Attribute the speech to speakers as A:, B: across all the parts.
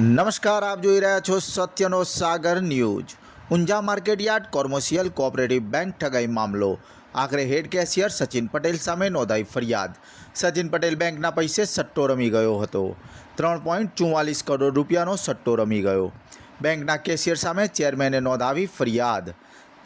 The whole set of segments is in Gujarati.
A: નમસ્કાર, આપ જોઈ રહ્યા છો સત્યનો સાગર news. Unjha market yard, commercial, cooperative bank ઠગાઈ મામલો. આખરે હેડ કેશિયર સચિન પટેલ સામે નોંધાઈ ફરિયાદ. સચિન પટેલ બેંકના પૈસે સટ્ટો રમી ગયો હતો. ત્રણ પોઈન્ટ ચુમ્માલીસ કરોડ રૂપિયાનો સટ્ટો રમી ગયો. બેંકના કેશિયર સામે ચેરમેને નોંધાવી ફરિયાદ.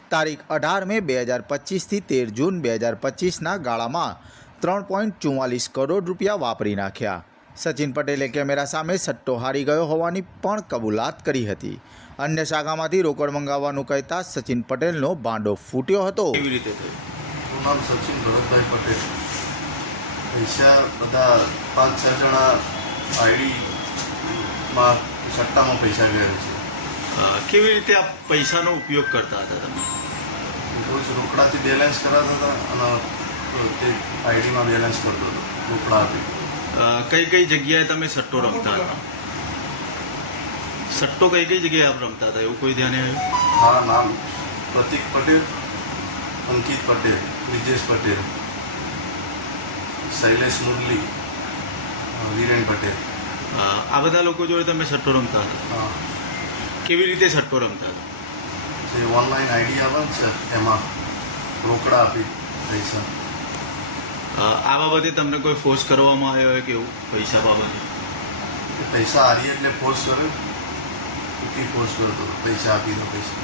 A: તારીખ અઢાર મે બે હજાર પચીસથી તેર જૂન બે હજાર પચીસના ગાળામાં ત્રણ પોઈન્ટ ચુમ્માલીસ કરોડ રૂપિયા વાપરી નાખ્યા. સચિન પટેલે કેમેરા સામે સટ્ટો હારી ગયો હોવાની પણ કબૂલાત કરી હતી. અન્ય શાખામાંથી રોકડ મંગાવવાનું કહેતા સચિન પટેલનો ભાંડો ફૂટ્યો હતો.
B: કેવી રીતે થયું?
C: મારું નામ સચિન ભરતભાઈ પટેલ. પૈસા બધા પાંચ છ જણા આઈડીમાં સટ્ટામાં પૈસા ગયા છે.
B: કેવી રીતે આ પૈસાનો ઉપયોગ કરતા હતા તમે?
C: રોજ રોકડાથી બેલેન્સ કરાતા હતા અને તે આઈડીમાં બેલેન્સ કરતો હતો રોકડા આપી.
B: કઈ કઈ જગ્યાએ તમે સટ્ટો રમતા હતા? સટ્ટો કઈ કઈ જગ્યાએ આપ રમતા હતા? એવું કોઈ ધ્યાને આવ્યું?
C: હા નામ પ્રતિક પટેલ અંકિત પટેલ બ્રિજેશ પટેલ શૈલેષ મુરલી વિરેન પટેલ.
B: આ બધા લોકો જોડે તમે સટ્ટો રમતા હતા?
C: હા.
B: કેવી રીતે સટ્ટો રમતા હતા?
C: જે ઓનલાઈન આઈડી આવે છે એમાં રોકડા આપી પૈસા
B: આ બાબતે તમને કોઈ ફોર્સ કરવામાં આવ્યો હોય કે એવું? પૈસા બાબતે?
C: પૈસા હારીએ એટલે ફોર્સ કર્યો ફોર્સ કર્યો હતો. પૈસા આપી દો પૈસા.